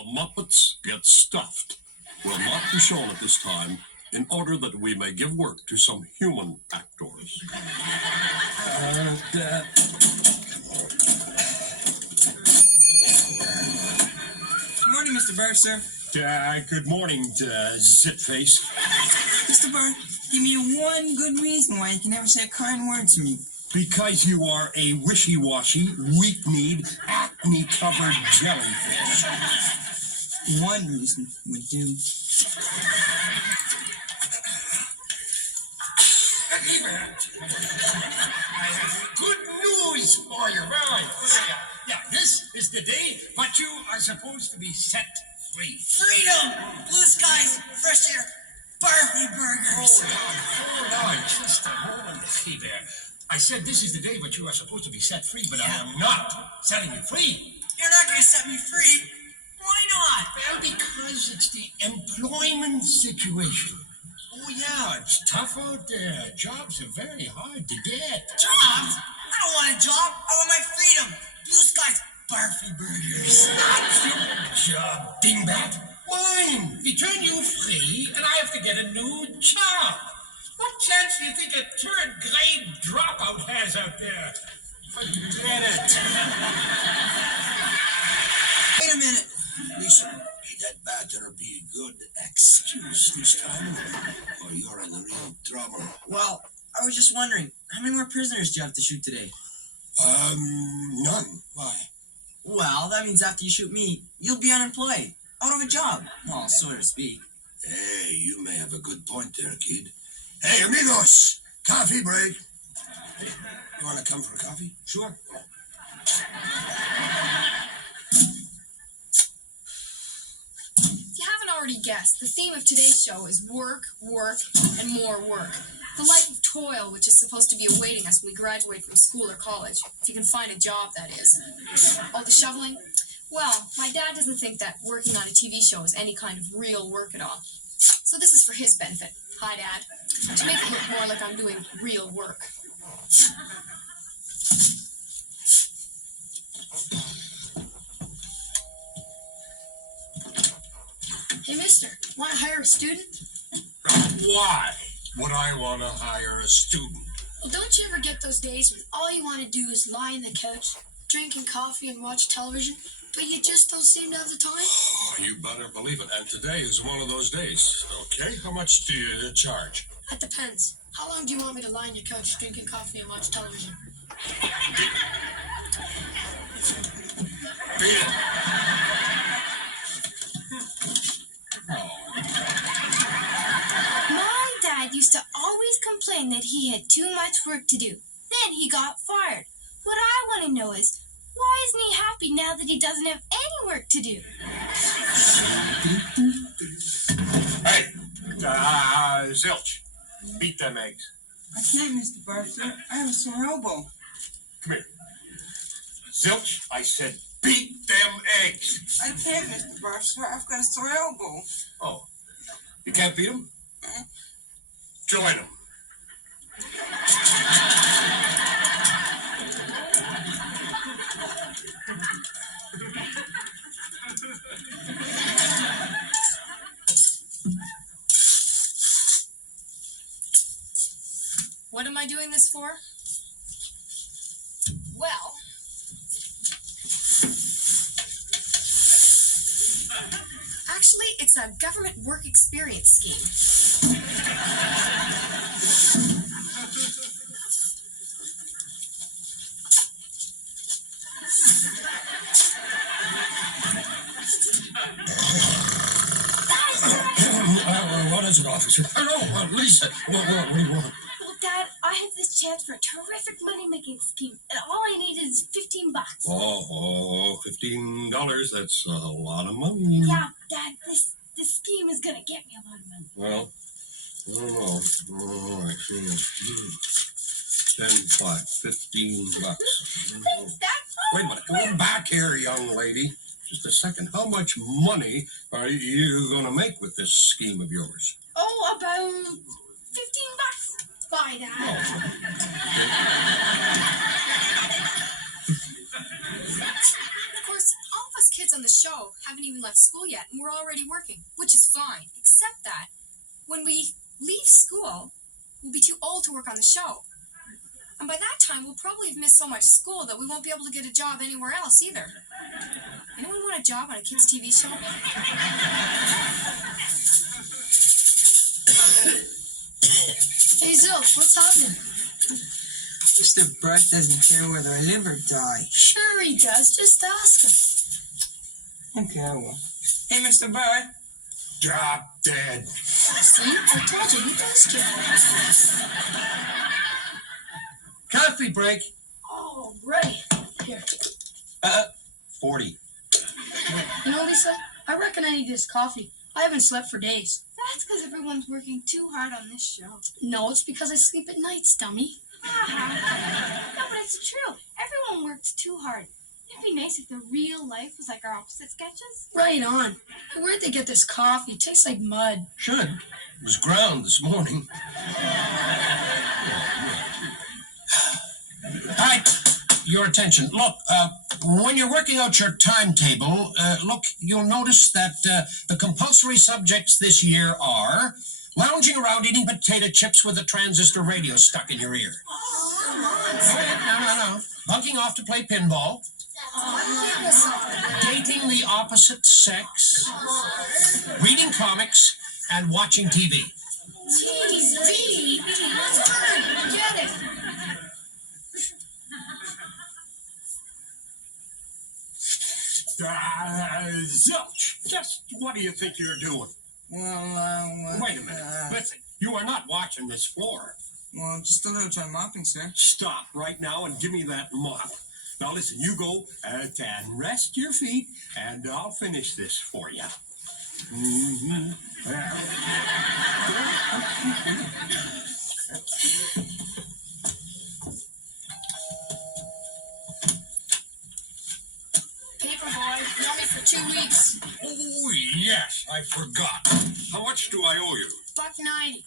The Muppets Get Stuffed will not be shown at this time in order that we may give work to some human actors. Good morning, Mr. Burr, sir. Good morning, Zitface. Mr. Burr, give me one good reason why you can never say a kind word to me. Because you are a wishy-washy, weak-kneed, acne-covered jellyfish. One reason would do. I have good news for you. Right. Yeah, this is the day, but you are supposed to be set free. Freedom! Blue skies, fresh air, Barbie burgers. Hold on, just a moment. Hey there. I said this is the day, but you are supposed to be set free, but I am not setting you free. You're not going to set me free. Why not? Well, because it's the employment situation. Oh, yeah, it's tough out there. Jobs are very hard to get. Jobs? I don't want a job. I want my freedom. Blue skies, Barbie burgers. Not your job, dingbat. Mine. We turn you free, and I have to get a new job. What chance do you think a third-grade dropout has out there? Forget it. Wait a minute. Listen, that better be a good excuse this time, or you're in real trouble. Well, I was just wondering, how many more prisoners do you have to shoot today? None. Why? Well, that means after you shoot me, you'll be unemployed. Out of a job. Well, so to speak. Hey, you may have a good point there, kid. Hey, amigos! Coffee break. You want to come for coffee? Sure. If you haven't already guessed, the theme of today's show is work, work, and more work. The life of toil, which is supposed to be awaiting us when we graduate from school or college. If you can find a job, that is. Oh, the shoveling? Well, my dad doesn't think that working on a TV show is any kind of real work at all. So this is for his benefit. Hi, Dad. To make it look more like I'm doing real work. Hey, mister, want to hire a student? Why would I want to hire a student? Well, don't you ever get those days when all you want to do is lie on the couch, drinking coffee and watch television, but you just don't seem to have the time? Oh, you better believe it. And today is one of those days. Okay, how much do you charge? That depends. How long do you want me to lie on your couch, drinking coffee and watch television? Beat it. My dad used to always complain that he had too much work to do. Then he got fired. What I want to know is, why isn't he happy now that he doesn't have any work to do? Hey, Zilch, beat them eggs. I can't, Mr. Burr, sir. I have a sore elbow. Come here. Zilch, I said beat them eggs. I can't, Mr. Burr, sir. I've got a sore elbow. Oh, you can't beat them? Join them. What am I doing this for? Well, actually, it's a government work experience scheme. What is it, officer? Oh, no, Lisa. What do you want? Well, Dad, I have this chance for a terrific money-making scheme, and all I need is $15. $15. That's a lot of money. Yeah, Dad, this scheme is gonna get me a lot of money. Well, I don't know. All right, so 10, 5, $15. Thanks, Dad. Wait a minute. Come back here, young lady. Just a second. How much money are you going to make with this scheme of yours? Oh, about $15. Bye, Dad. Of course, all of us kids kids on the show haven't even left school yet, and we're already working, which is fine, except that when we leave school, we'll be too old to work on the show. And by that time, we'll probably have missed so much school that we won't be able to get a job anywhere else either. Anyone want a job on a kids' TV show? Hey, Zilch, what's happening? Mr. Brett doesn't care whether I live or die. Sure he does. Just ask him. Okay, I will. Hey, Mr. Brett. Drop dead. See? I told you, he does care. Coffee break. Oh, right. Here. 40. You know, Lisa, I reckon I need this coffee. I haven't slept for days. That's because everyone's working too hard on this show. No, it's because I sleep at nights, dummy. No, but it's true. Everyone works too hard. It'd be nice if the real life was like our opposite sketches. Right on. Hey, where'd they get this coffee? It tastes like mud. Should. It was ground this morning. All right, your attention. Look, when you're working out your timetable, look, you'll notice that the compulsory subjects this year are lounging around eating potato chips with a transistor radio stuck in your ear. No. Bunking off to play pinball. Dating the opposite sex. Reading comics and watching TV. TV? Get it. Zilch, just what do you think you're doing? Well, Wait a minute. Listen, you are not watching this floor. Well, just a little time mopping, sir. Stop right now and give me that mop. Now listen, you go and rest your feet, and I'll finish this for you. Paperboy, you owe me for 2 weeks. Oh, yes, I forgot. How much do I owe you? $1.90.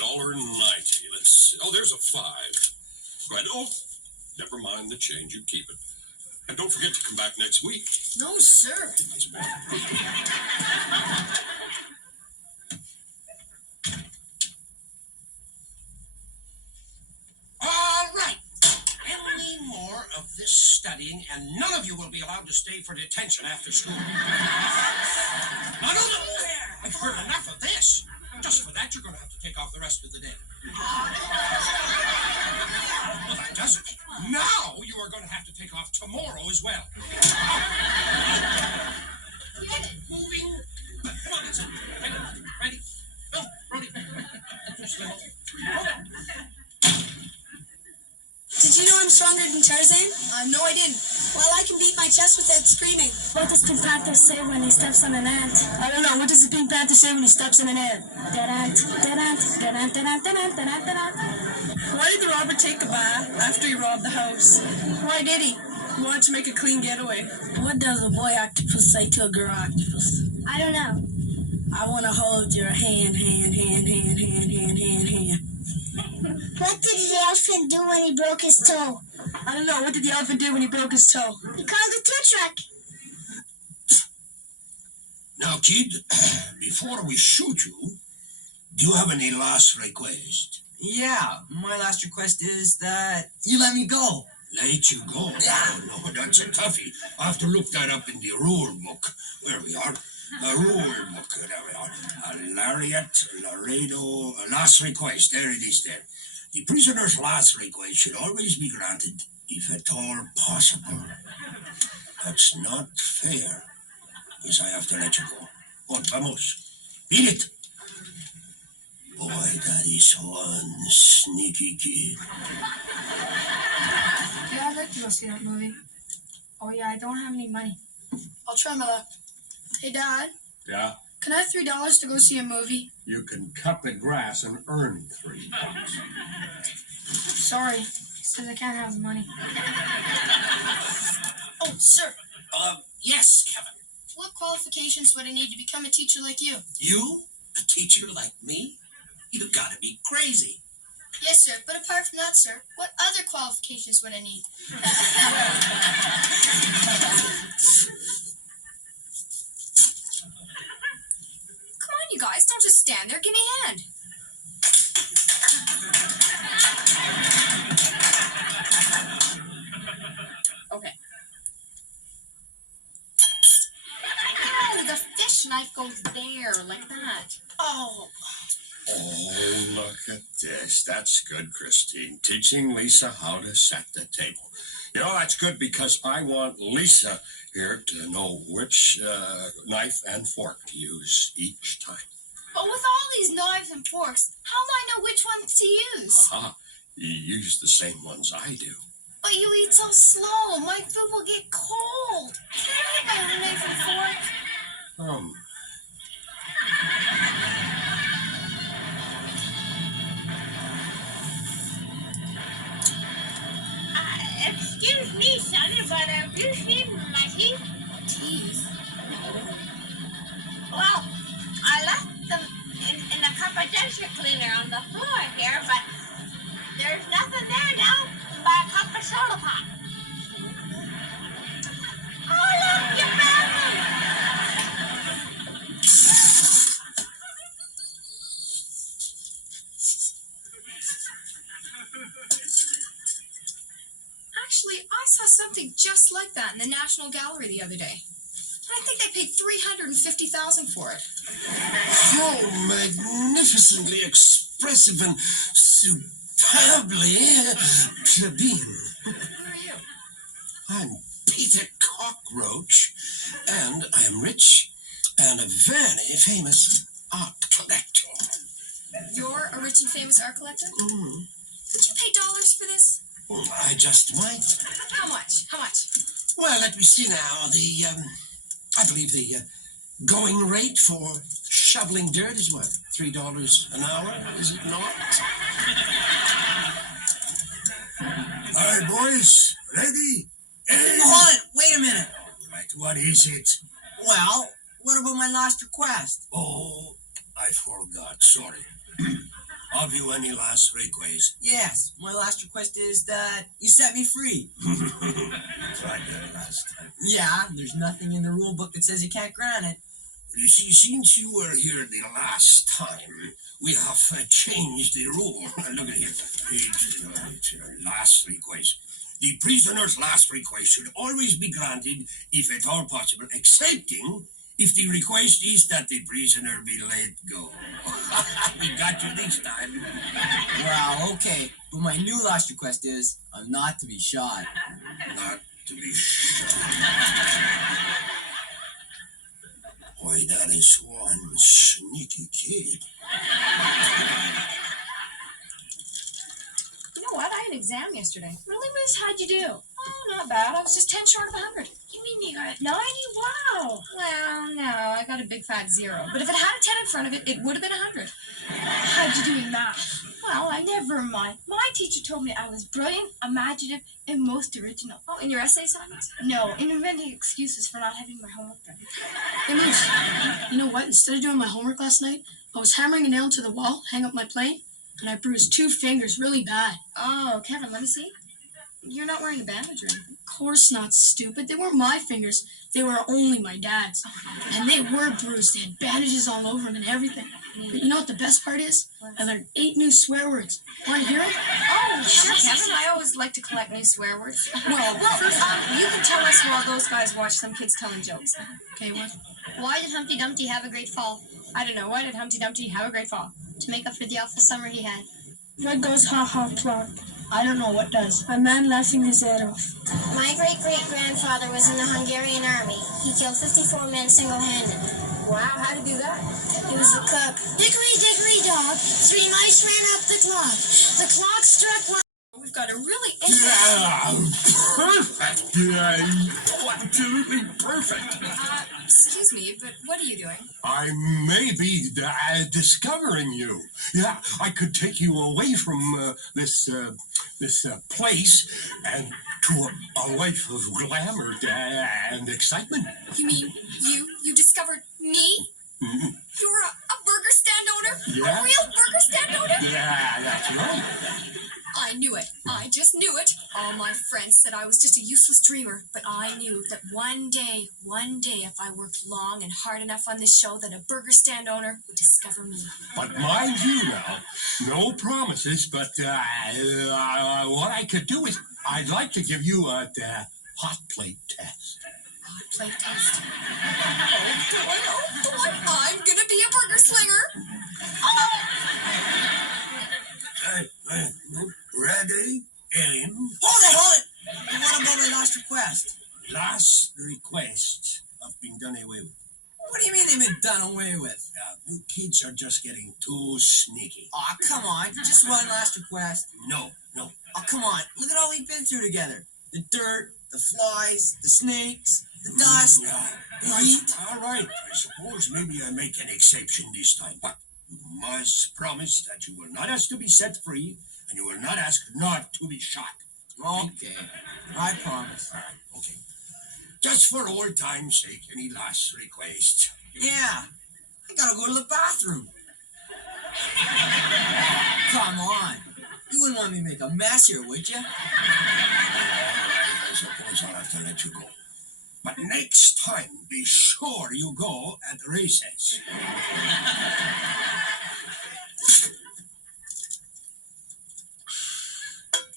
$1.90. Let's see. Oh, there's a 5. Right. Oh, never mind the change. You keep it. And don't forget to come back next week. No, sir. That's bad. All right. Any more of this studying, and none of you will be allowed to stay for detention after school. None of them. I've heard enough of this. Just for that, you're going to have to take off the rest of the day. Well, that does it. Now you are going to have to take off tomorrow as well. Moving. Come on, Vincent. Ready? No, Brody. Slow. Did you know I'm stronger than Tarzan? No, I didn't. Well, I can beat my chest without screaming. What does Pink Panther say when he steps on an ant? I don't know. What does the Pink Panther say when he steps in an ant? Dead ant, dead ant, dead ant, dead ant, dead ant, dead ant, dead ant. Why did the robber take a bath after he robbed the house? Why did he? He wanted to make a clean getaway. What does a boy octopus say to a girl octopus? I don't know. I want to hold your hand. What did the elephant do when he broke his toe? I don't know. What did the elephant do when he broke his toe? He called a tow truck. Now, kid, before we shoot you, do you have any last request? Yeah, my last request is that you let me go. Let you go? Oh, no, that's a toughie. I have to look that up in the rule book. Where we are. The rule book. There we are. Lariat, Laredo, last request. There it is there. The prisoner's last request should always be granted, if at all possible. That's not fair. Guess I have to let you go. Bon, vamos. Beat it. Boy, that is one sneaky kid. Yeah, I'd like to go see that movie. Oh, yeah, I don't have any money. I'll try my luck. Hey, Dad, Yeah, can I have $3 to go see a movie? you can cut the grass and earn $3. Sorry, says I can't have the money. Oh, sir, Yes, Kevin. What qualifications would I need to become a teacher like you? You? A teacher like me? You've got to be crazy. Yes, sir, but apart from that, sir, what other qualifications would I need? you guys. Don't just stand there. Give me a hand. Okay. Oh, the fish knife goes there, like that. Oh, Oh, look at this. That's good, Christine. Teaching Lisa how to set the table. You know, that's good because I want Lisa here to know which knife and fork to use each time. But with all these knives and forks, how do I know which ones to use? Aha. You use the same ones I do. But you eat so slow. My food will get cold. Can I have my own knife and fork? Excuse me, son, but have you seen my teeth? Teeth. Well, I left them in a cup of denture cleaner on the floor here, but there's nothing there now but a cup of soda pop. Oh, look, you found them! Actually, I saw something just like that in the National Gallery the other day. I think they paid $350,000 for it. How magnificently expressive and superbly plebeian. Who are you? I'm Peter Cockroach, and I am rich and a very famous art collector. You're a rich and famous art collector? Did you pay dollars for this? I just might. How much? How much? Well, let me see now. I believe the going rate for shoveling dirt is what? $3 an hour, is it not? All right, boys. Ready? hold it. Wait a minute. Right, what is it? Well, what about my last request? Oh, I forgot. Sorry. Have you any last request? Yes, my last request is that you set me free. Tried that last time. Yeah, there's nothing in the rule book that says you can't grant it. You see, since you were here the last time, we have changed the rule. Look at here. Last request. The prisoner's last request should always be granted, if at all possible, excepting if the request is that the prisoner be let go. We got you this time. Well, okay, but my new last request is I'm not to be shot. Not to be shot. Boy, that is one sneaky kid. You know what? I had an exam yesterday. Really, Miss? How'd you do? Oh, not bad. I was just 10 short of 100. You mean you got 90? Wow. Well, no, I got a big fat 0. But if it had a 10 in front of it, it would have been 100. How'd you do in math? Well, never mind. My teacher told me I was brilliant, imaginative, and most original. Oh, in your essay assignments? No, in inventing excuses for not having my homework done. Hey, Moose, you know what? Instead of doing my homework last night, I was hammering a nail into the wall, hang up my plane, and I bruised 2 fingers really bad. Oh, Kevin, let me see. You're not wearing a bandage or anything. Of course not, stupid. They weren't my fingers. They were only my dad's. And they were bruised. They had bandages all over them and everything. But you know what the best part is? I learned 8 new swear words. Want to hear them? Oh, sure, Kevin. I always like to collect new swear words. Well, you can tell us while those guys watch some kids telling jokes. Okay, what? Why did Humpty Dumpty have a great fall? I don't know. Why did Humpty Dumpty have a great fall? To make up for the awful summer he had. What goes ha-ha clock? I don't know what does. A man laughing his head off. My great-great-grandfather was in the Hungarian army. He killed 54 men single-handed. Wow, how to do that? He was the cook. Dickory, dickory, dog. 3 mice ran up the clock. The clock struck one. We've got a really Perfect. Oh, absolutely perfect. Excuse me, but what are you doing? I may be discovering you. Yeah, I could take you away from this place and to a life of glamour and excitement. You mean you discovered me? Mm-hmm. You're a burger stand owner? Yeah. A real burger stand owner? Yeah, that's right. I knew it. I just knew it. All my friends said I was just a useless dreamer, but I knew that one day, if I worked long and hard enough on this show, that a burger stand owner would discover me. But mind you now, no promises, but what I could do is I'd like to give you a hot plate test. Hot plate test. Oh boy, I'm gonna be a burger slinger. Ready? Aim. Hold it! And what about my last request? Last requests have been done away with. What do you mean they've been done away with? You kids are just getting too sneaky. Aw, come on. Just one last request. No. Oh, come on. Look at all we've been through together. The dirt, the flies, the snakes, the dust, the heat. All right. I suppose maybe I make an exception this time, but you must promise that you will not ask to be set free, and you will not ask not to be shot. Okay. I promise. All right, okay. Just for old time's sake, any last requests? Yeah. I gotta go to the bathroom. Come on. You wouldn't want me to make a mess here, would you? All right, I suppose I'll have to let you go. But next time, be sure you go at recess.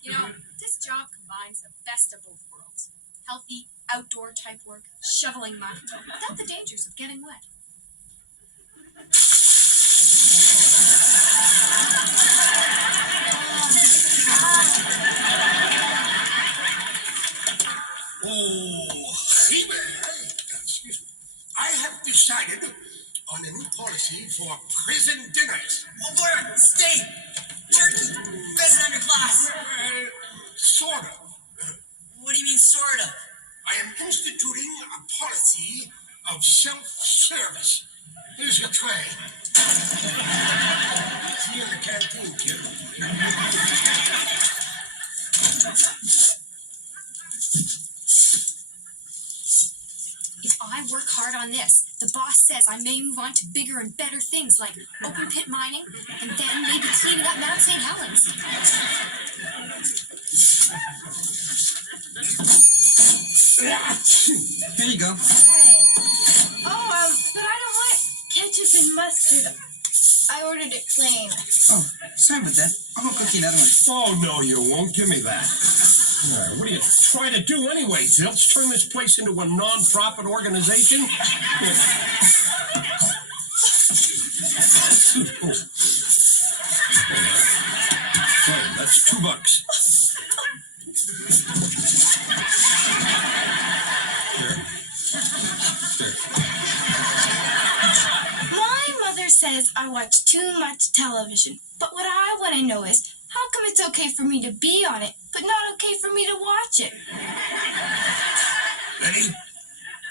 You know, this job combines the best of both worlds. Healthy, outdoor type work, shoveling mud, without the dangers of getting wet. Oh, excuse me. I have decided on a new policy for prison dinners. Oh, boy, steak, turkey, pheasant under glass. Sort of. What do you mean, sort of? I am instituting a policy of self-service. Here's your tray. See you in the canteen, kid. If I work hard on this, the boss says I may move on to bigger and better things like open pit mining and then maybe cleaning up Mount St. Helens. Here you go. Hey. Oh, but I don't want ketchup and mustard. I ordered it plain. Oh, sorry about that. I'll go cook you another one. Oh, no, you won't. Give me that. All right, what are you trying to do anyway, Zilch? Turn this place into a non-profit organization? Hey, that's $2. There. My mother says I watch too much television. But what I want to know is, how come it's okay for me to be on it, but not okay for me to watch it? Ready?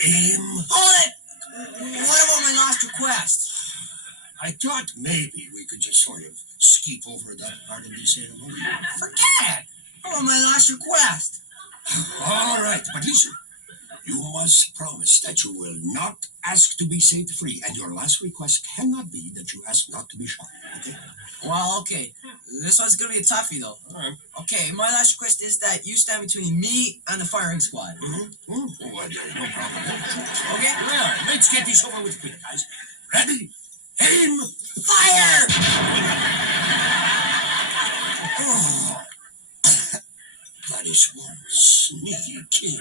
Aim. Hold it! What about my last request? I thought maybe we could just sort of skip over that part of the ceremony. Forget it! What about my last request? All right, but listen. You must promise that you will not ask to be set free, and your last request cannot be that you ask not to be shot, okay? Well, okay. This one's gonna be a toughie, though. All right. Okay, my last request is that you stand between me and the firing squad. Mm-hmm. Mm-hmm. Well, yeah, no problem. Okay? All right, let's get this over with quick, guys. Ready? Aim! Fire! Oh, that is one sneaky kid.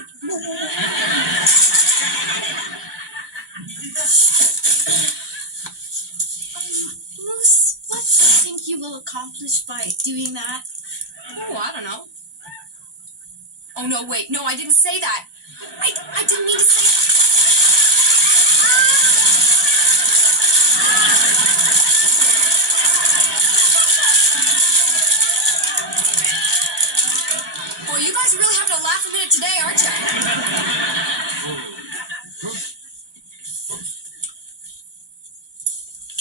Moose, what do you think you will accomplish by doing that? Oh, I don't know. Oh, no, wait. No, I didn't say that. I didn't mean to say Boy, you guys are really having a laugh a minute today, aren't you?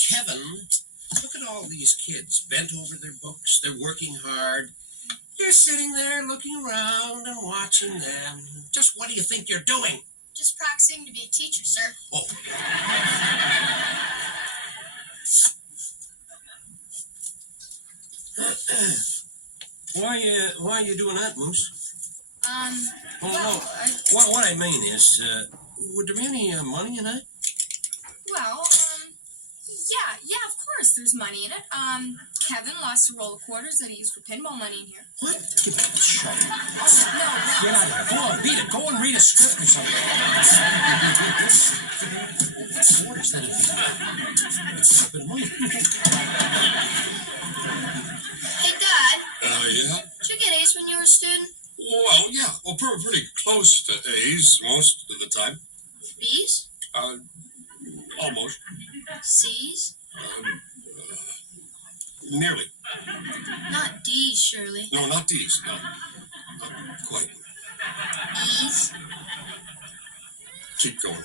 Kevin, look at all these kids bent over their books. They're working hard. You're sitting there looking around and watching them. Just what do you think you're doing? Just practicing to be a teacher, sir. Oh. Why are you doing that, Moose? Oh, well, no. What I mean is, would there be any money in that? well, yeah, of course there's money in it. Kevin lost a roll of quarters that he used for pinball money in here. What? Give me that show. Oh, no, Get out of here. Go on, beat it. Go and read a script or something. What is that? A bit of money. Hey, Dad, Yeah? did you get A's when you were a student? Well, yeah. Well, pretty close to A's most of the time. B's? Almost. C's? Nearly. Not D's, surely. No, not D's. No. Not quite. E's? Keep going.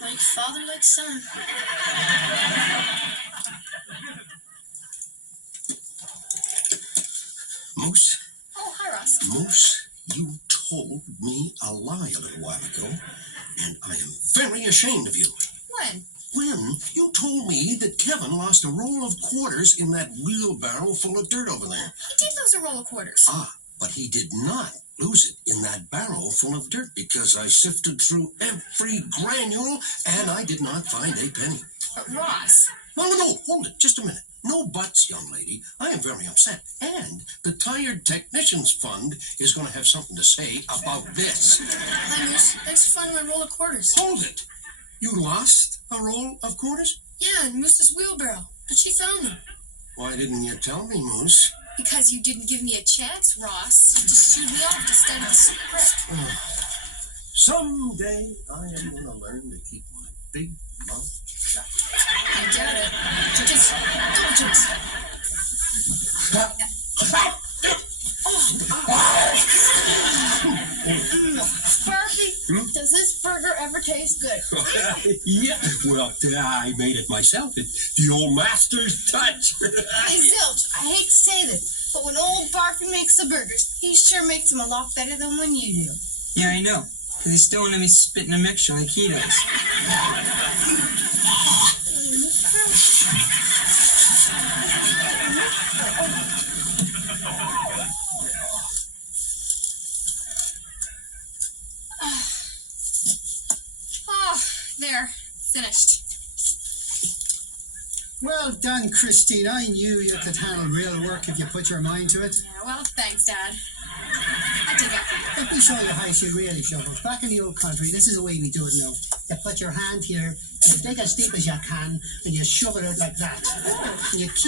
Like father, like son. Moose? Oh, hi, Ross. Moose, you told me a lie a little while ago, and I am very ashamed of you. When? When you told me that Kevin lost a roll of quarters in that wheelbarrow full of dirt over there. He did lose a roll of quarters. Ah, but he did not lose it in that barrel full of dirt because I sifted through every granule and I did not find a penny. But Ross, No, hold it, just a minute. No buts, young lady. I am very upset. And the Tired Technicians Fund is going to have something to say about this. Hi, Moose. Thanks for finding my roll of quarters. Hold it. You lost a roll of quarters? Yeah, in Moose's wheelbarrow. But she found them. Why didn't you tell me, Moose? because you didn't give me a chance, Ross. You just shooed me off to study the script. Someday I am going to learn to keep my big mouth shut. I doubt it. Chickens. Double chicks. Sparky, does this burger ever taste good? Yeah, well, I made it myself. It's the old master's touch. Hey, Zilch, I hate to say this, but when old Barfy makes the burgers, he sure makes them a lot better than when you do. Yeah, I know. Because he's still let me spit in a mixture like he does. Oh, there. Finished. Well done, Christine. I knew you could handle real work if you put your mind to it. Yeah, well, thanks, Dad. I take after you. Let me show you how you really shovel. Back in the old country, this is the way we do it now. You put your hand here, you dig as deep as you can, and you shove it out like that. And you keep